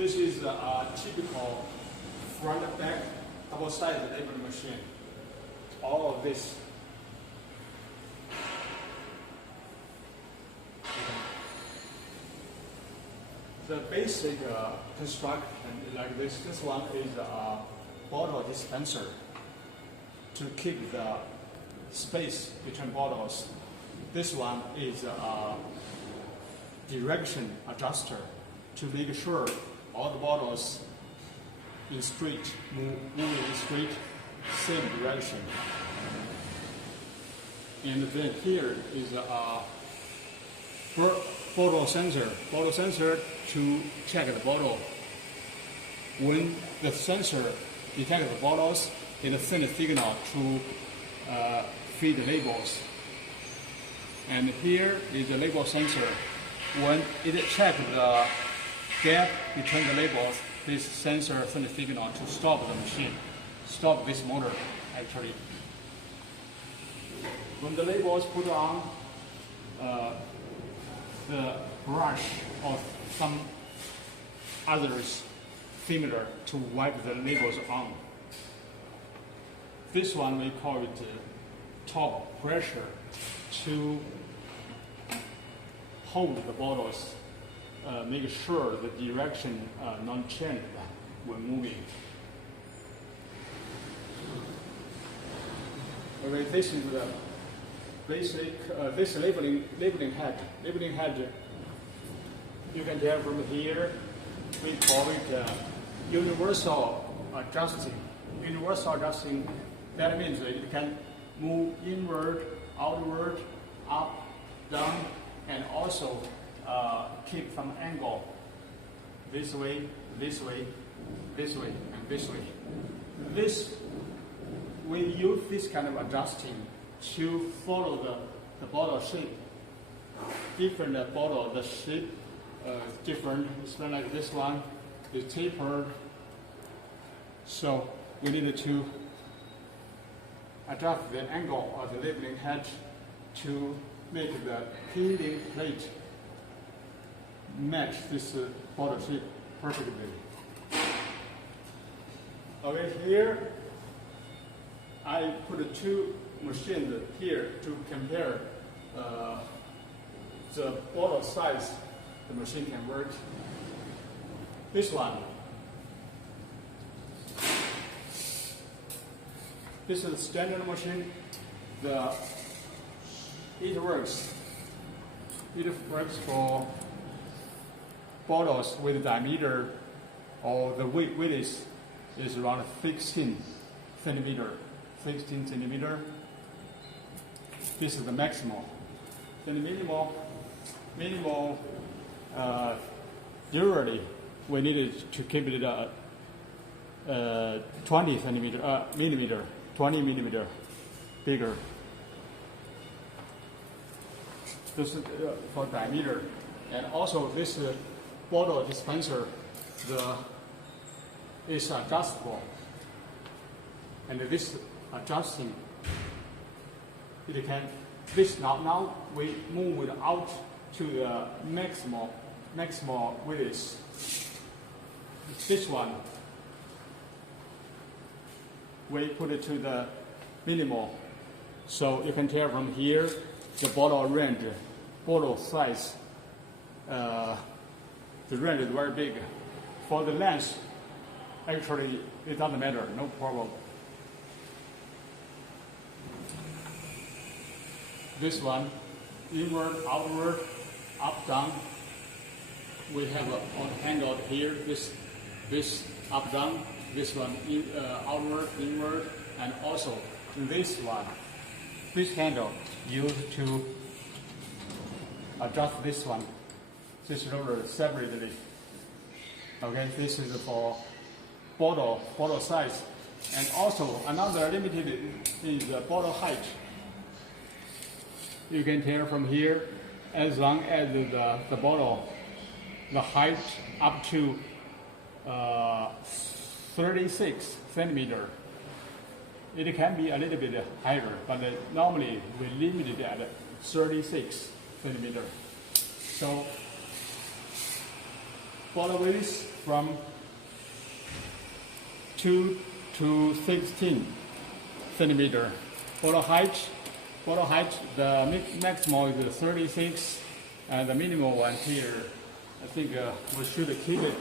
This is a typical front and back double-sided labeling machine. All of this. The basic construction is like this. This one is a bottle dispenser to keep the space between bottles. This one is a direction adjuster to make sure all the bottles in straight, moving in straight, same direction. And then here is a bottle sensor to check the bottle. When the sensor detects the bottles, it sends a signal to feed the labels. And here is the label sensor. When it checks the gap between the labels, this sensor sends a signal to stop the machine, stop this motor actually. When the label is put on, the brush or some others similar to wipe the labels on. This one we call it top pressure to hold the bottles, make sure the direction not changed when moving. Okay, this is the basic, this labeling head. Labeling head, you can tell from here, we call it universal adjusting. Universal adjusting, that means it can move inward, outward, up, down, and also keep some angle this way, this way, this way, and this way. We use this kind of adjusting to follow the bottle shape. Different bottle, the shape different. It's not like this one is tapered. So we needed to adjust the angle of the labeling head to make the heating plate match this bottle shape perfectly. Okay, here I put two machines here to compare the bottle size the machine can work. This one. This is a standard machine. It works for bottles with diameter or the width is around 16 centimeter. 16 centimeter. This is the maximum. Then the minimal usually we needed to keep it 20 millimeter, 20 millimeter bigger. This is for diameter. And also this bottle dispenser is adjustable. And this adjusting, it can, now we move it out to the maximal width. This one, we put it to the minimal. So you can tell from here, the bottle range, bottle size, the range is very big. For the length, actually, it doesn't matter, no problem. This one, inward, outward, up, down. We have on handle here, this up, down. This one, outward, inward, and also this one. This handle used to adjust this one, this roller separately. Okay, this is for bottle size. And also another limited is the bottle height. You can tell from here, as long as the bottle, the height up to 36 centimeter. It can be a little bit higher, but normally we limit it at 36 centimeter. So bottle width from 2 to 16 centimeter. Bottle height, the maximum is 36, and the minimum one here, I think we should keep it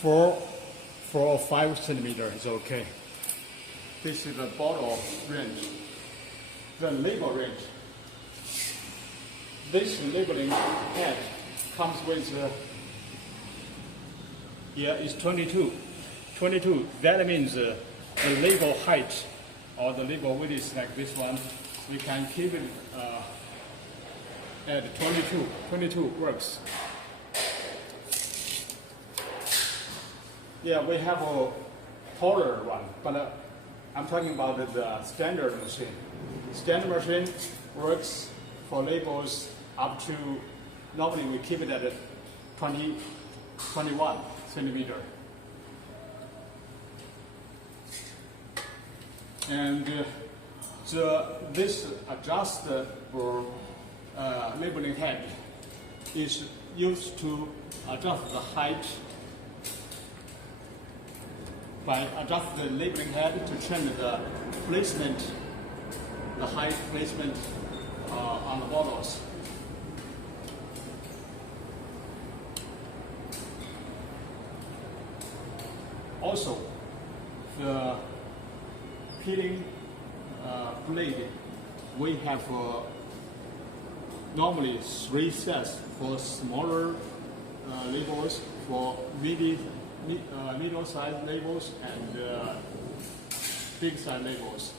4 or 5 centimeter is okay. This is the bottle range. The label range. This labeling head comes with, it's 22. 22, that means the label height or the label width is like this one. We can keep it at 22. 22 works. Yeah, we have a taller one, but I'm talking about the standard machine. Standard machine works for labels up to, normally we keep it at 21 centimeter. And this adjustable labeling head is used to adjust the height by adjusting the labeling head to change the placement, the height placement on the bottles. Also, the peeling blade, we have normally 3 sets for smaller labels, for middle-sized labels, and big-size labels.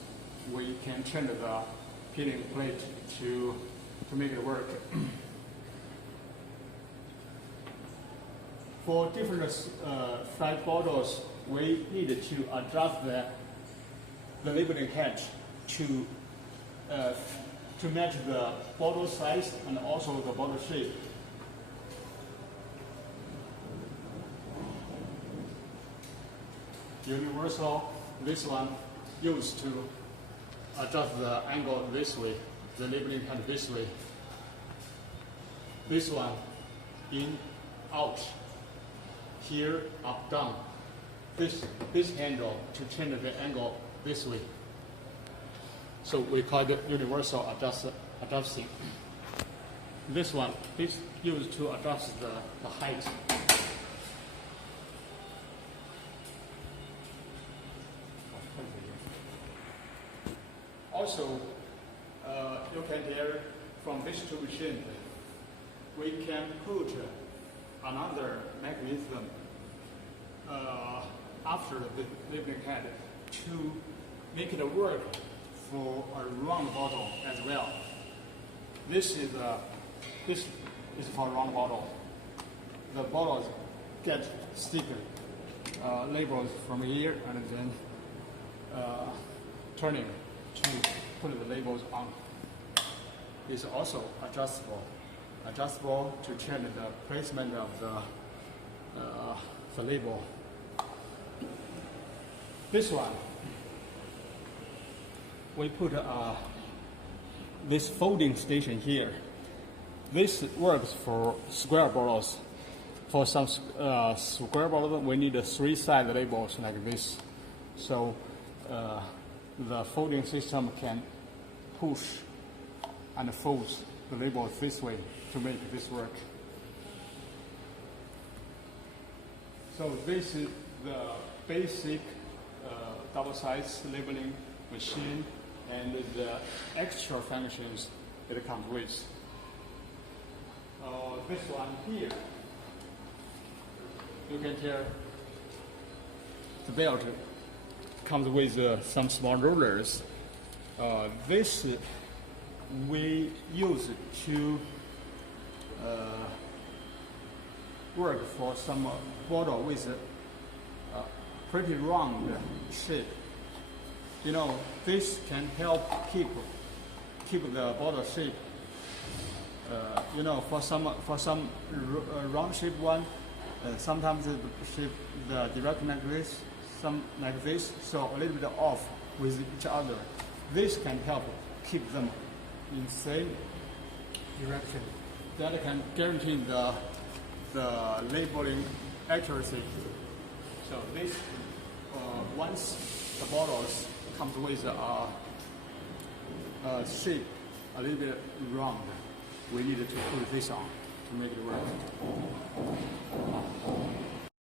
We can change the peeling plate to make it work. For different size bottles, we need to adjust the labeling head to match the bottle size and also the bottle shape. Universal, this one used to adjust the angle this way, the labeling head this way. This one in, out, here, up, down. This handle to change the angle this way. So we call it universal adjusting. This one is used to adjust the height. Also, you can hear from these two machines, we can put another mechanism after the labeling head to make it work for a round bottle as well. This is for a round bottle. The bottles get sticker labels from here and then turning to put the labels on. It's also adjustable to change the placement of the label. This one, we put this folding station here. This works for square bottles. For some square bottles, we need 3 side labels like this. So the folding system can push and fold the labels this way to make this work. So this is the basic double-size labeling machine and the extra functions it comes with. This one here, you can tell the belt comes with some small rollers. This we use to work for some bottle with a pretty round shape. You know, this can help keep the bottle shape. You know, for some round shape one, sometimes the shape the direction like this, some like this, so a little bit off with each other. This can help keep them in same direction. That can guarantee the the labeling accuracy. So this, once the bottles comes with a shape a little bit round, we need to put this on to make it work.